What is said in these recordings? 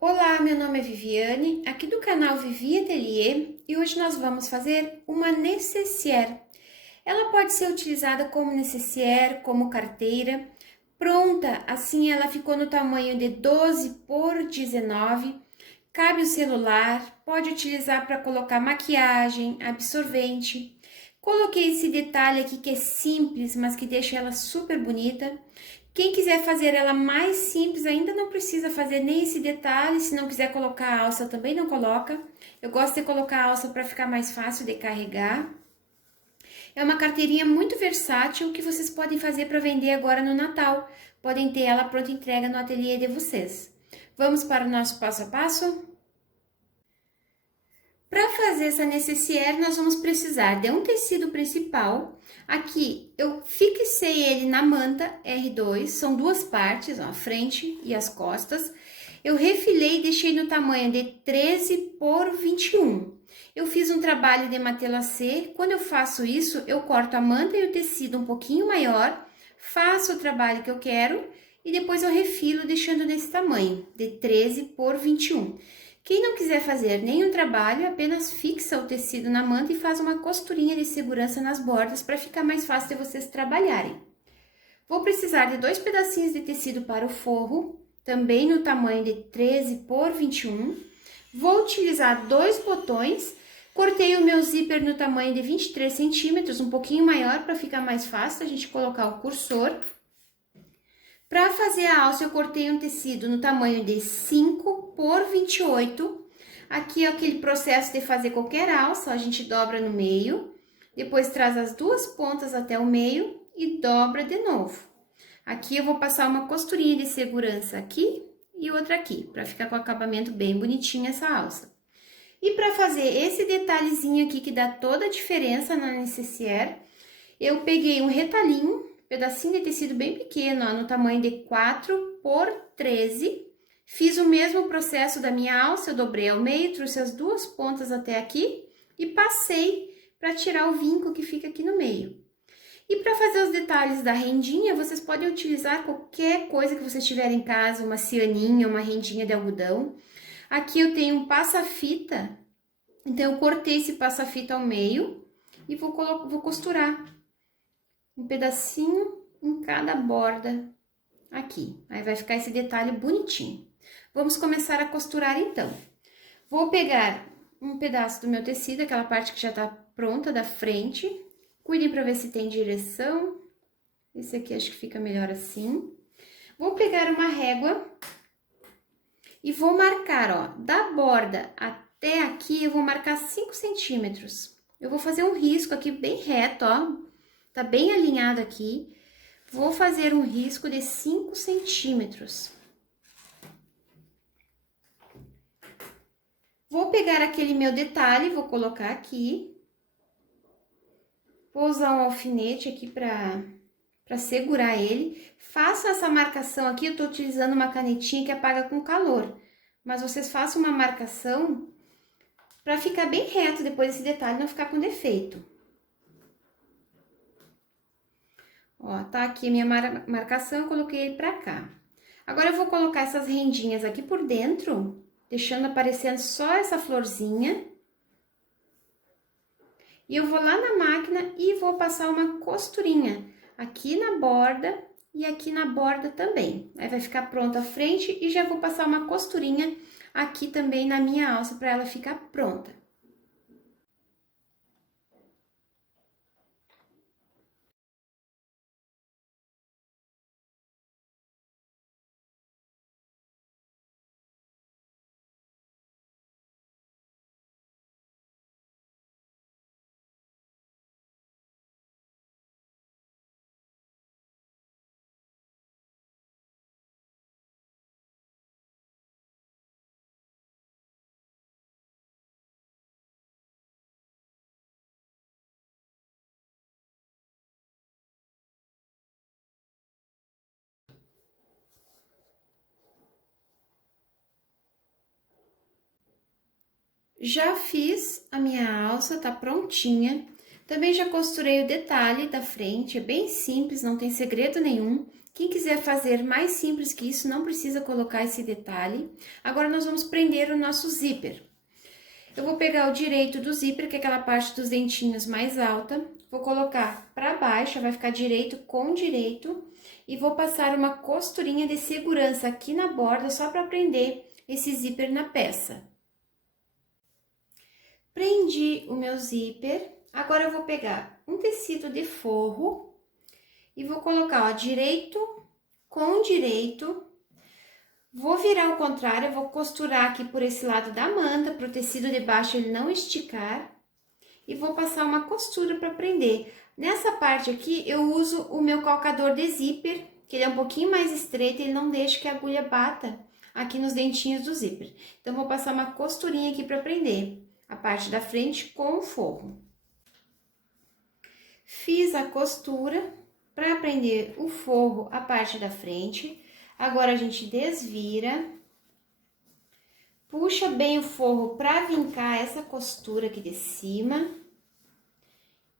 Olá, meu nome é Viviane, aqui do canal Vivi Atelier, e hoje nós vamos fazer uma nécessaire. Ela pode ser utilizada como nécessaire, como carteira. Pronta, assim ela ficou no tamanho de 12 por 19. Cabe o celular, pode utilizar para colocar maquiagem, absorvente. Coloquei esse detalhe aqui que é simples, mas que deixa ela super bonita. Quem quiser fazer ela mais simples, ainda não precisa fazer nem esse detalhe. Se não quiser colocar a alça, também não coloca. Eu gosto de colocar a alça para ficar mais fácil de carregar. É uma carteirinha muito versátil que vocês podem fazer para vender agora no Natal. Podem ter ela pronta entrega no ateliê de vocês. Vamos para o nosso passo a passo? Para fazer essa nécessaire, nós vamos precisar de um tecido principal. Aqui eu fixei ele na manta R2, são duas partes, ó, a frente e as costas. Eu refilei e deixei no tamanho de 13 por 21. Eu fiz um trabalho de matelassé. Quando eu faço isso, eu corto a manta e o tecido um pouquinho maior, faço o trabalho que eu quero e depois eu refilo deixando nesse tamanho, de 13 por 21. Quem não quiser fazer nenhum trabalho, apenas fixa o tecido na manta e faz uma costurinha de segurança nas bordas para ficar mais fácil de vocês trabalharem. Vou precisar de 2 pedacinhos de tecido para o forro, também no tamanho de 13 por 21. Vou utilizar 2 botões. Cortei o meu zíper no tamanho de 23 centímetros, um pouquinho maior para ficar mais fácil a gente colocar o cursor. Para fazer a alça, eu cortei um tecido no tamanho de 5 por 28. Aqui é aquele processo de fazer qualquer alça, a gente dobra no meio, depois traz as duas pontas até o meio e dobra de novo. Aqui eu vou passar uma costurinha de segurança aqui e outra aqui, para ficar com o acabamento bem bonitinho essa alça. E para fazer esse detalhezinho aqui que dá toda a diferença na nécessaire, eu peguei um retalhinho, pedacinho de tecido bem pequeno, ó, no tamanho de 4 por 13. Fiz o mesmo processo da minha alça, eu dobrei ao meio, trouxe as duas pontas até aqui e passei para tirar o vinco que fica aqui no meio. E para fazer os detalhes da rendinha, vocês podem utilizar qualquer coisa que vocês tiverem em casa, uma cianinha, uma rendinha de algodão. Aqui eu tenho um passa-fita, então eu cortei esse passa-fita ao meio e vou costurar um pedacinho em cada borda aqui. Aí vai ficar esse detalhe bonitinho. Vamos começar a costurar então. Vou pegar um pedaço do meu tecido, aquela parte que já tá pronta da frente. Cuidem para ver se tem direção. Esse aqui acho que fica melhor assim. Vou pegar uma régua e vou marcar, ó, da borda até aqui, eu vou marcar 5 centímetros. Eu vou fazer um risco aqui bem reto, ó, tá bem alinhado aqui. Vou fazer um risco de 5 centímetros. Vou pegar aquele meu detalhe, vou colocar aqui. Vou usar um alfinete aqui para segurar ele. Façam essa marcação aqui, eu tô utilizando uma canetinha que apaga com calor. Mas vocês façam uma marcação para ficar bem reto depois esse detalhe não ficar com defeito. Ó, tá aqui a minha marcação, eu coloquei ele pra cá. Agora eu vou colocar essas rendinhas aqui por dentro, deixando aparecendo só essa florzinha. E eu vou lá na máquina e vou passar uma costurinha aqui na borda e aqui na borda também. Aí vai ficar pronta a frente e já vou passar uma costurinha aqui também na minha alça para ela ficar pronta. Já fiz a minha alça, tá prontinha. Também já costurei o detalhe da frente, é bem simples, não tem segredo nenhum. Quem quiser fazer mais simples que isso, não precisa colocar esse detalhe. Agora, nós vamos prender o nosso zíper. Eu vou pegar o direito do zíper, que é aquela parte dos dentinhos mais alta, vou colocar para baixo, vai ficar direito com direito, e vou passar uma costurinha de segurança aqui na borda, só para prender esse zíper na peça. Prendi o meu zíper, agora eu vou pegar um tecido de forro e vou colocar, ó, direito com direito. Vou virar ao contrário, eu vou costurar aqui por esse lado da manta, para o tecido de baixo ele não esticar. E vou passar uma costura para prender. Nessa parte aqui, eu uso o meu calcador de zíper, que ele é um pouquinho mais estreito, ele não deixa que a agulha bata aqui nos dentinhos do zíper. Então, vou passar uma costurinha aqui para prender a parte da frente com o forro. Fiz a costura para prender o forro, a parte da frente. Agora, a gente desvira, puxa bem o forro para vincar essa costura aqui de cima.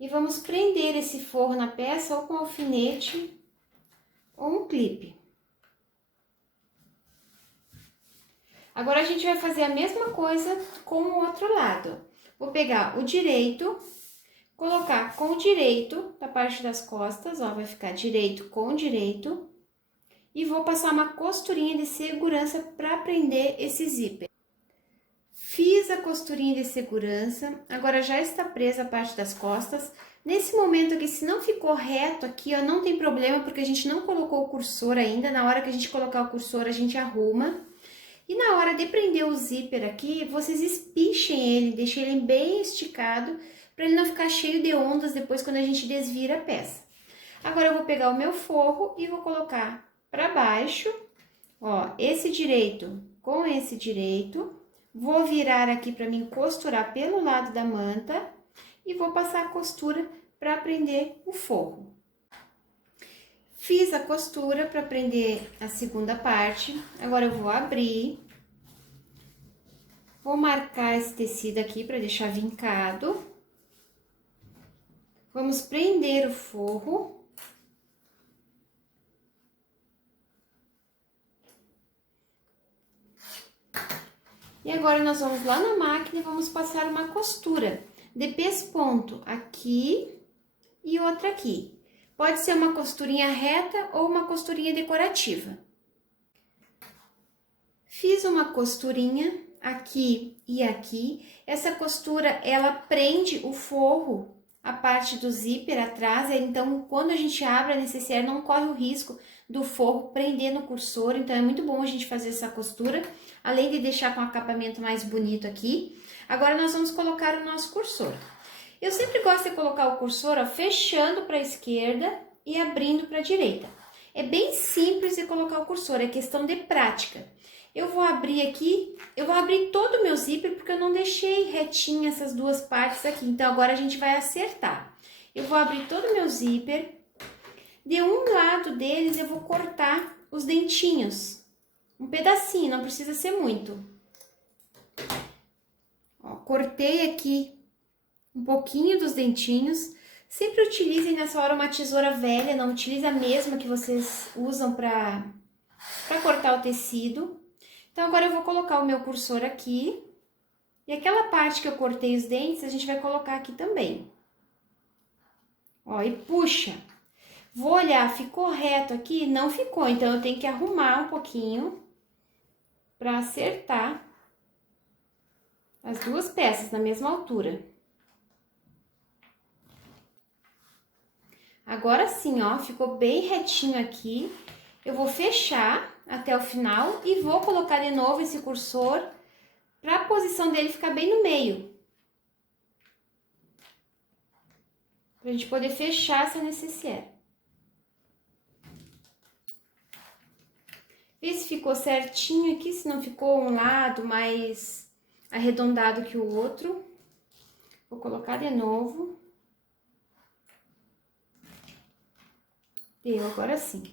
E vamos prender esse forro na peça ou com alfinete ou um clipe. Agora, a gente vai fazer a mesma coisa com o outro lado. Vou pegar o direito, colocar com o direito da parte das costas, ó, vai ficar direito com direito. E vou passar uma costurinha de segurança para prender esse zíper. Fiz a costurinha de segurança, agora já está presa a parte das costas. Nesse momento aqui, se não ficou reto aqui, ó, não tem problema, porque a gente não colocou o cursor ainda. Na hora que a gente colocar o cursor, a gente arruma. E na hora de prender o zíper aqui, vocês espichem ele, deixem ele bem esticado, para ele não ficar cheio de ondas depois quando a gente desvira a peça. Agora, eu vou pegar o meu forro e vou colocar para baixo, ó, esse direito com esse direito. Vou virar aqui para mim costurar pelo lado da manta e vou passar a costura para prender o forro. Fiz a costura para prender a segunda parte, agora eu vou abrir. Vou marcar esse tecido aqui para deixar vincado. Vamos prender o forro. E agora, nós vamos lá na máquina e vamos passar uma costura de pesponto aqui e outra aqui. Pode ser uma costurinha reta ou uma costurinha decorativa. Fiz uma costurinha aqui e aqui. Essa costura, ela prende o forro, a parte do zíper atrás, então quando a gente abre a necessaire não corre o risco do forro prender no cursor, então é muito bom a gente fazer essa costura, além de deixar com o acabamento mais bonito aqui. Agora, nós vamos colocar o nosso cursor. Eu sempre gosto de colocar o cursor, ó, fechando para a esquerda e abrindo para a direita. É bem simples de colocar o cursor, é questão de prática. Eu vou abrir aqui, eu vou abrir todo o meu zíper, porque eu não deixei retinha essas duas partes aqui. Então, agora a gente vai acertar. Eu vou abrir todo o meu zíper. De um lado deles, eu vou cortar os dentinhos. Um pedacinho, não precisa ser muito. Ó, cortei aqui um pouquinho dos dentinhos. Sempre utilizem nessa hora uma tesoura velha, não utilize a mesma que vocês usam para cortar o tecido. Então, agora eu vou colocar o meu cursor aqui. E aquela parte que eu cortei os dentes, a gente vai colocar aqui também. Ó, e puxa. Vou olhar, ficou reto aqui? Não ficou, então eu tenho que arrumar um pouquinho para acertar as duas peças na mesma altura. Agora sim, ó, ficou bem retinho aqui. Eu vou fechar até o final e vou colocar de novo esse cursor para a posição dele ficar bem no meio. Pra gente poder fechar essa necessaire. Vê se ficou certinho aqui, se não ficou um lado mais arredondado que o outro. Vou colocar de novo. Deu, agora sim.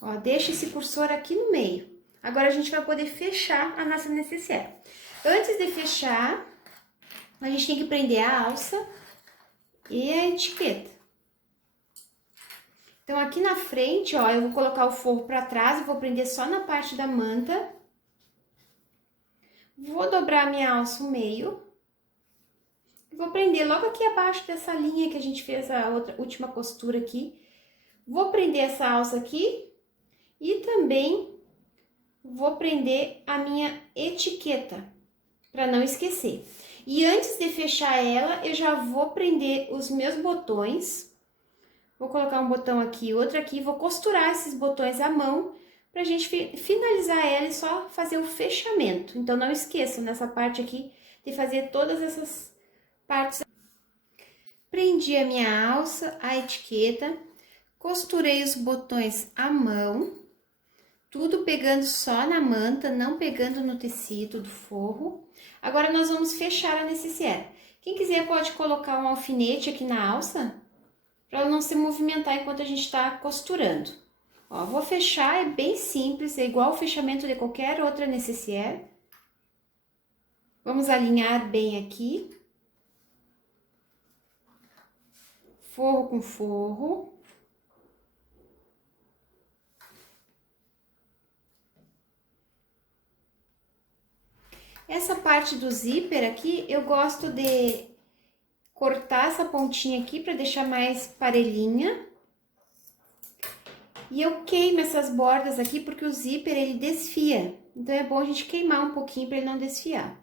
Ó, deixa esse cursor aqui no meio. Agora, a gente vai poder fechar a nossa necessaire. Antes de fechar, a gente tem que prender a alça e a etiqueta. Então, aqui na frente, ó, eu vou colocar o forro pra trás, eu vou prender só na parte da manta. Vou dobrar a minha alça ao meio. Vou prender logo aqui abaixo dessa linha que a gente fez a última costura aqui. Vou prender essa alça aqui e também vou prender a minha etiqueta, para não esquecer. E antes de fechar ela, eu já vou prender os meus botões. Vou colocar um botão aqui, outro aqui, vou costurar esses botões à mão pra gente finalizar ela e só fazer o fechamento. Então, não esqueçam nessa parte aqui de fazer todas essas partes. Prendi a minha alça, a etiqueta, costurei os botões à mão, tudo pegando só na manta, não pegando no tecido do forro. Agora, nós vamos fechar a necessaire. Quem quiser pode colocar um alfinete aqui na alça, para ela não se movimentar enquanto a gente está costurando. Ó, vou fechar, é bem simples, é igual o fechamento de qualquer outra necessaire. Vamos alinhar bem aqui. Forro com forro. Essa parte do zíper aqui, eu gosto de cortar essa pontinha aqui para deixar mais parelhinha. E eu queimo essas bordas aqui porque o zíper ele desfia. Então é bom a gente queimar um pouquinho para ele não desfiar.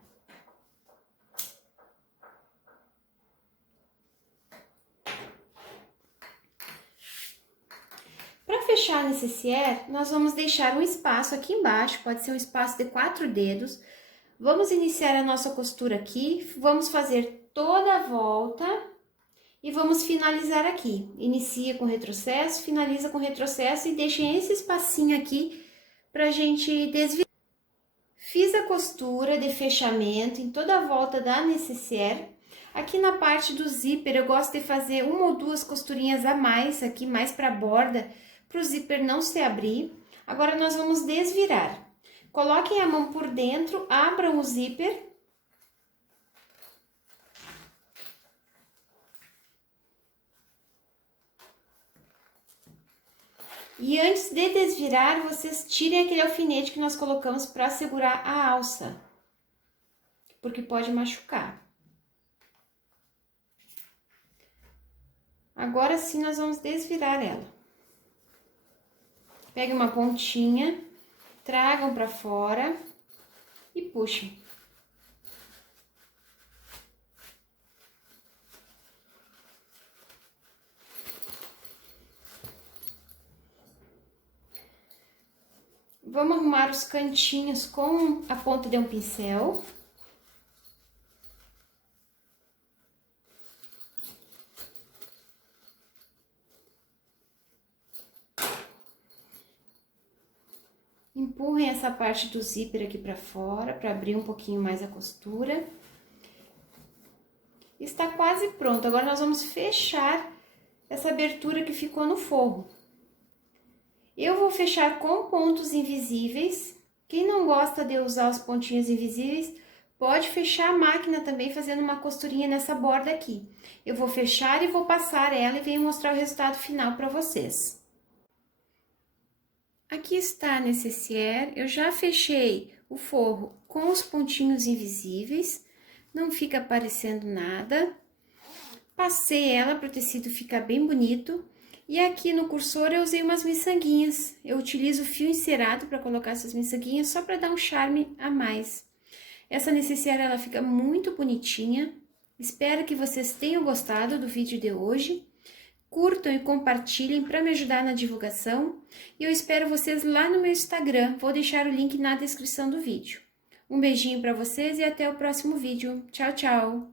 Para fechar a necessaire, nós vamos deixar um espaço aqui embaixo, pode ser um espaço de 4 dedos. Vamos iniciar a nossa costura aqui, vamos fazer toda a volta e vamos finalizar aqui. Inicia com retrocesso, finaliza com retrocesso e deixem esse espacinho aqui pra gente desviar. Fiz a costura de fechamento em toda a volta da necessaire. Aqui na parte do zíper eu gosto de fazer uma ou duas costurinhas a mais aqui, mais pra borda, pro zíper não se abrir. Agora nós vamos desvirar. Coloquem a mão por dentro, abram o zíper. E antes de desvirar, vocês tirem aquele alfinete que nós colocamos para segurar a alça, porque pode machucar. Agora sim, nós vamos desvirar ela. Pegue uma pontinha, tragam para fora e puxem. Vamos arrumar os cantinhos com a ponta de um pincel. Empurrem essa parte do zíper aqui para fora, para abrir um pouquinho mais a costura. Está quase pronto. Agora nós vamos fechar essa abertura que ficou no forro. Eu vou fechar com pontos invisíveis. Quem não gosta de usar os pontinhos invisíveis, pode fechar a máquina também fazendo uma costurinha nessa borda aqui. Eu vou fechar e vou passar ela e venho mostrar o resultado final para vocês. Aqui está a necessaire, eu já fechei o forro com os pontinhos invisíveis, não fica aparecendo nada. Passei ela para o tecido ficar bem bonito. E aqui no cursor eu usei umas miçanguinhas. Eu utilizo fio encerado para colocar essas miçanguinhas só para dar um charme a mais. Essa necessaire ela fica muito bonitinha. Espero que vocês tenham gostado do vídeo de hoje. Curtam e compartilhem para me ajudar na divulgação. E eu espero vocês lá no meu Instagram. Vou deixar o link na descrição do vídeo. Um beijinho para vocês e até o próximo vídeo. Tchau, tchau!